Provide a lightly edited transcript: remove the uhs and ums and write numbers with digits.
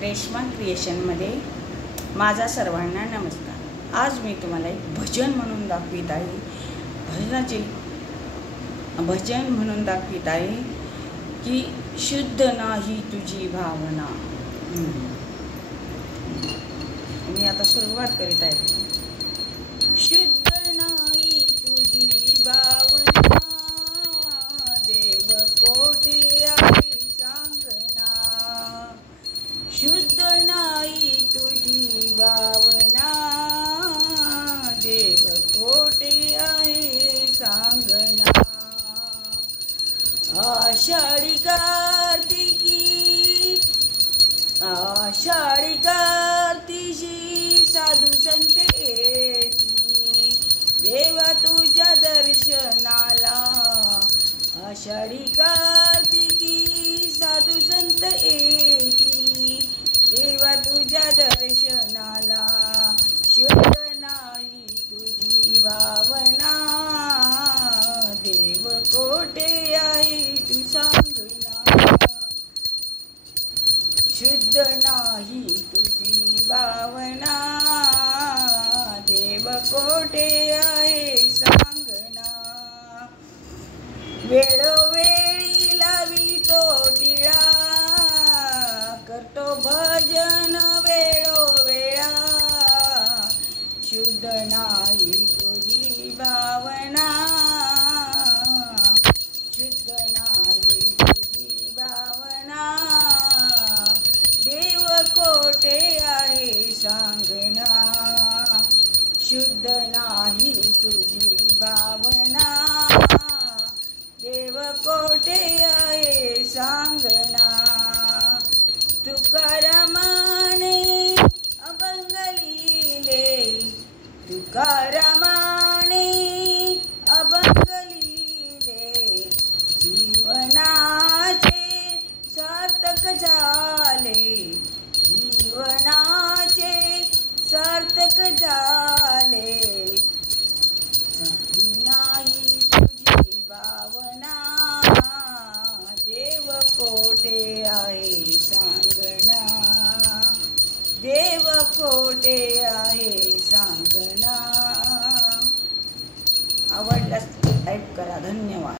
रेश्मा क्रिएशनमध्ये माझा सर्वांना नमस्कार। आज मी तुम्हाला एक भजन म्हणून दाखवित आहे। भजन म्हणून दाखवित आहे की शुद्ध नाही तुझी भावना। मी आता सुरुवात करीत आहे। शुद्ध नाही तुझी भावना, देव कोठे आहे सांगना। शुद्ध नाही तुझी भावना, देव कोठे आहे सांगना। आषाढी कार्तिकी साधू संत येती, देवा तुझ्या दर्शनाला। आषाढी कार्तिकी साधू संत येती, देवा तुझ्या दर्शनाला। शुद्ध नाही तुझी भावना, देव कोठे आहे तू सांगना। शुद्ध नाही तुझी भावना, देव कोठे आहे सांगना। वेळोवेळी लावितो टिळा, करतो भजन वेळोवेळा। शुद्ध नाही तुझी भावना, शुद्ध नाही तुझी भावना, देव कोठे आहे सांगना। शुद्ध नाही तुझी भावना, देव कोठे आहे सांगना। तुकारामाने अभंग लिहिले, तुकारामाने अभंग लिहिले, जीवनाचे सार्थक झाले, जीवनाचे सार्थक झाले। नाही तुझी भावना, देव कोठे आहे सांगना। देव कोठे आहे सांगना। आवडल्यास टाईप करा। धन्यवाद।